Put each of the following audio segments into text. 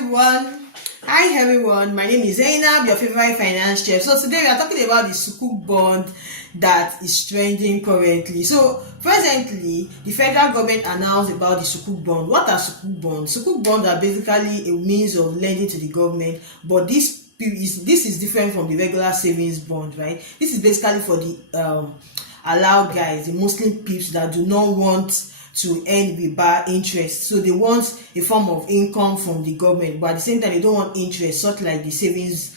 everyone. Hi everyone, my name is Zainab, your favorite finance chef. So today we are talking about the Sukuk bond that is trending currently. So presently, the federal government announced about the Sukuk bond. What are Sukuk bonds? Sukuk bonds are basically a means of lending to the government, but this is different from the regular savings bond, right? This is basically for the allowed guys, the Muslim peeps that do not want to earn riba interest. So they want a form of income from the government, but at the same time they don't want interest, such like the savings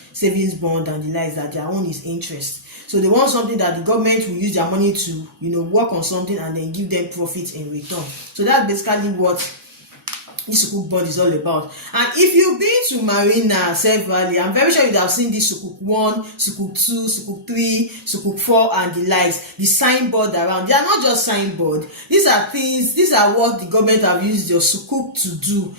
bond and the likes, that their own is interest. So they want something that the government will use their money to, work on something and then give them profit in return. So that's basically what this Sukuk bond is all about. And if you've been to Marina, Self Valley, I'm very sure you have seen this Sukuk 1, Sukuk 2, Sukuk 3, Sukuk 4 and the likes, the signboard around. They are not just signboard. These are what the government have used your Sukuk to do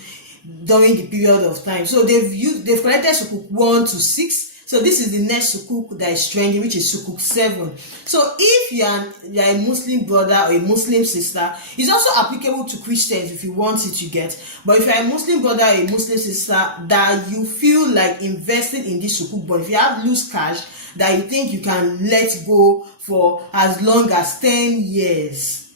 during the period of time. So they've collected Sukuk 1 to 6. So this is the next Sukuk that is trending, which is Sukuk 7. So if you are a Muslim brother or a Muslim sister, it's also applicable to Christians if you want it, you get. But if you are a Muslim brother or a Muslim sister that you feel like investing in this Sukuk bond, if you have loose cash that you think you can let go for as long as 10 years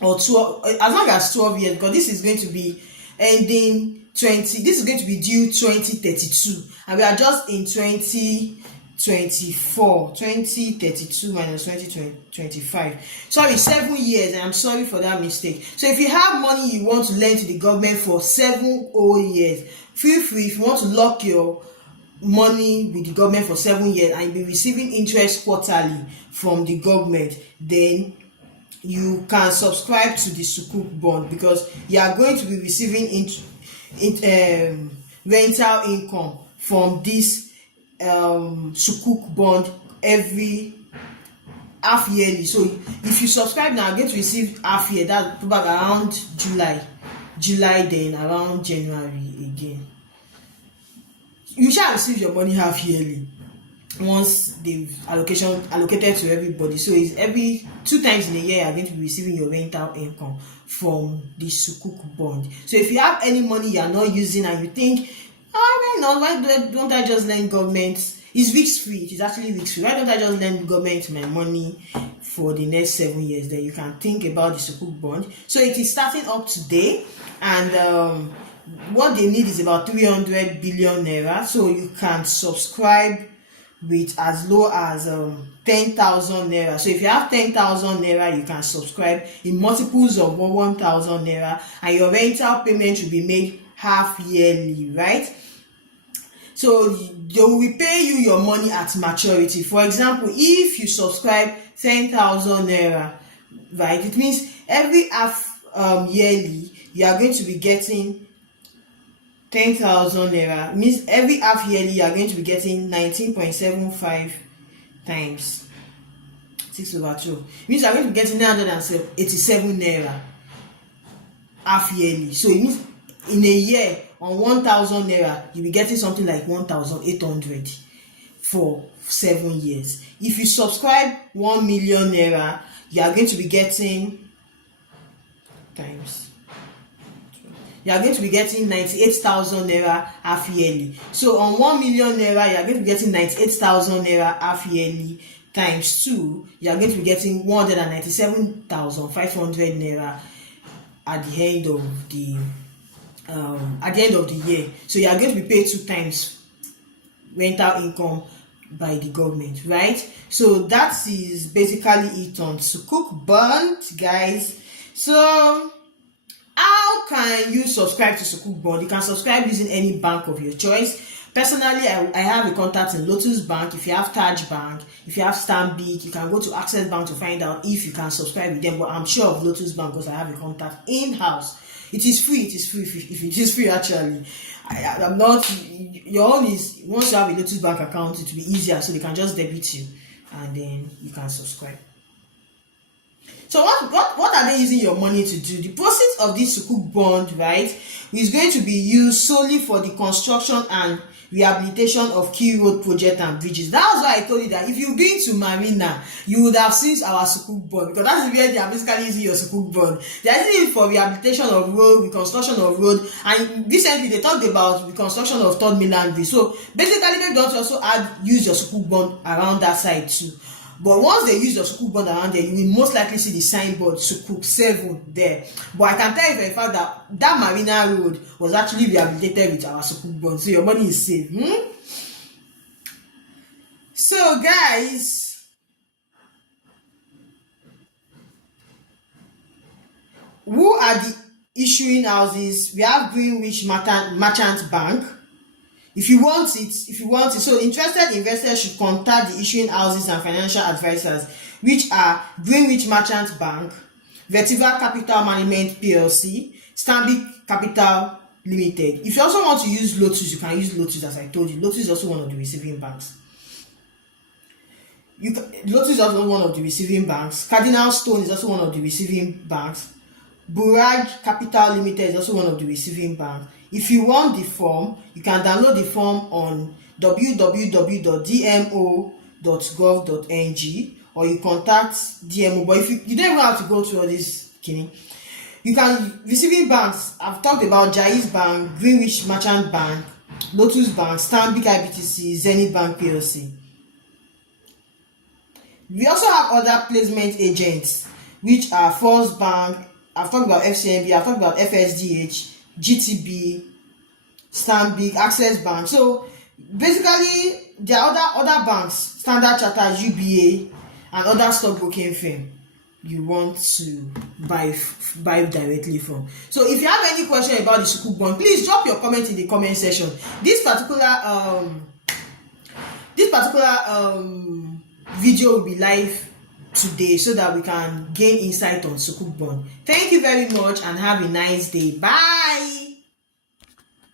or 12, as long as 12 years, because this is going to be ending this is going to be due 2032 and we are just in 2032 minus 2025. Sorry, 7 years, and I'm sorry for that mistake. So if you have money you want to lend to the government for 7 whole years, feel free. If you want to lock your money with the government for 7 years and you'll be receiving interest quarterly from the government, then you can subscribe to the Sukuk bond, because you are going to be receiving rental income from this Sukuk bond every half yearly. So if you subscribe now, you're going to receive half year. That's probably around July, then around January again. You shall receive your money half yearly once they've allocated to everybody. So it's every 2 times in a year you're going to be receiving your rental income from the Sukuk bond. So if you have any money you're not using and you think, why don't I just lend government? It's risk free. It is actually risk free. Why don't I just lend government my money for the next 7 years? Then you can think about the Sukuk bond. So it is starting up today, and what they need is about 300 billion naira. So you can subscribe with as low as 10,000 naira. So if you have 10,000 naira, you can subscribe in multiples of 1,000 naira, and your rental payment will be made half yearly, right? So they will repay you your money at maturity. For example, if you subscribe 10,000 naira, right, it means every half yearly you are going to be getting 10,000 naira. Means every half yearly you are going to be getting 19.75 times 6/2. Means you are going to be getting 987 naira half yearly. So it means in a year, on 1,000 naira you'll be getting something like 1,800 for 7 years. If you subscribe 1 million naira, you are going to be getting you are going to be getting 98,000 naira half yearly. So on 1 million naira, you are going to be getting 98,000 naira half yearly times 2. You are going to be getting 197,500 naira at the end of the year. So you are going to be paid 2 times rental income by the government, right? So that is basically it on Sukuk bond, guys. So how can you subscribe to Sukuk bond? You can subscribe using any bank of your choice. Personally, I have a contact in Lotus Bank. If you have Taj Bank, if you have Stanbic, you can go to Access Bank to find out if you can subscribe with them. But I'm sure of Lotus Bank because I have a contact in-house. It is free. It is free if it is free actually. I'm not. Your own is, once you have a Lotus Bank account, it will be easier, so they can just debit you and then you can subscribe. So what are they using your money to do? The proceeds of this Sukuk bond, right, is going to be used solely for the construction and rehabilitation of key road projects and bridges. That was why I told you that if you've been to Marina, you would have seen our Sukuk bond, because that's where they are basically using your Sukuk bond. They are using it for rehabilitation of road, reconstruction of road, and recently they talked about reconstruction of third mainland bridge. So basically they don't also use your Sukuk bond around that side too. But once they use your Sukuk bond around there, you will most likely see the signboard Sukuk 7 there. But I can tell you for a fact that that Marina Road was actually rehabilitated with our Sukuk bond. So your money is safe. So guys, who are the issuing houses? We have Greenwich Merchant Bank. If you want it, so interested investors should contact the issuing houses and financial advisors, which are Greenwich Merchant Bank, Vertiva Capital Management PLC, Stanbic Capital Limited. If you also want to use Lotus, you can use Lotus, as I told you. Lotus is also one of the receiving banks. Lotus is also one of the receiving banks. Cardinal Stone is also one of the receiving banks. Burrage Capital Limited is also one of the receiving banks. If you want the form, you can download the form on www.dmo.gov.ng, or you contact DMO. But if you don't even have to go through all this, you can receiving banks. I've talked about Jaiz Bank, Greenwich Merchant Bank, Lotus Bank, Stanbic IBTC, Zenith Bank PLC. We also have other placement agents, which are First Bank. I've talked about FCMB, I've talked about FSDH, GTB, Stanbic, Access Bank. So basically, there are other banks, Standard Chartered, UBA, and other stockbroking firm you want to buy directly from. So if you have any question about the Sukuk bond, please drop your comment in the comment section. This particular video will be live today so that we can gain insight on Sukuk bond. Thank you very much and have a nice day. Bye.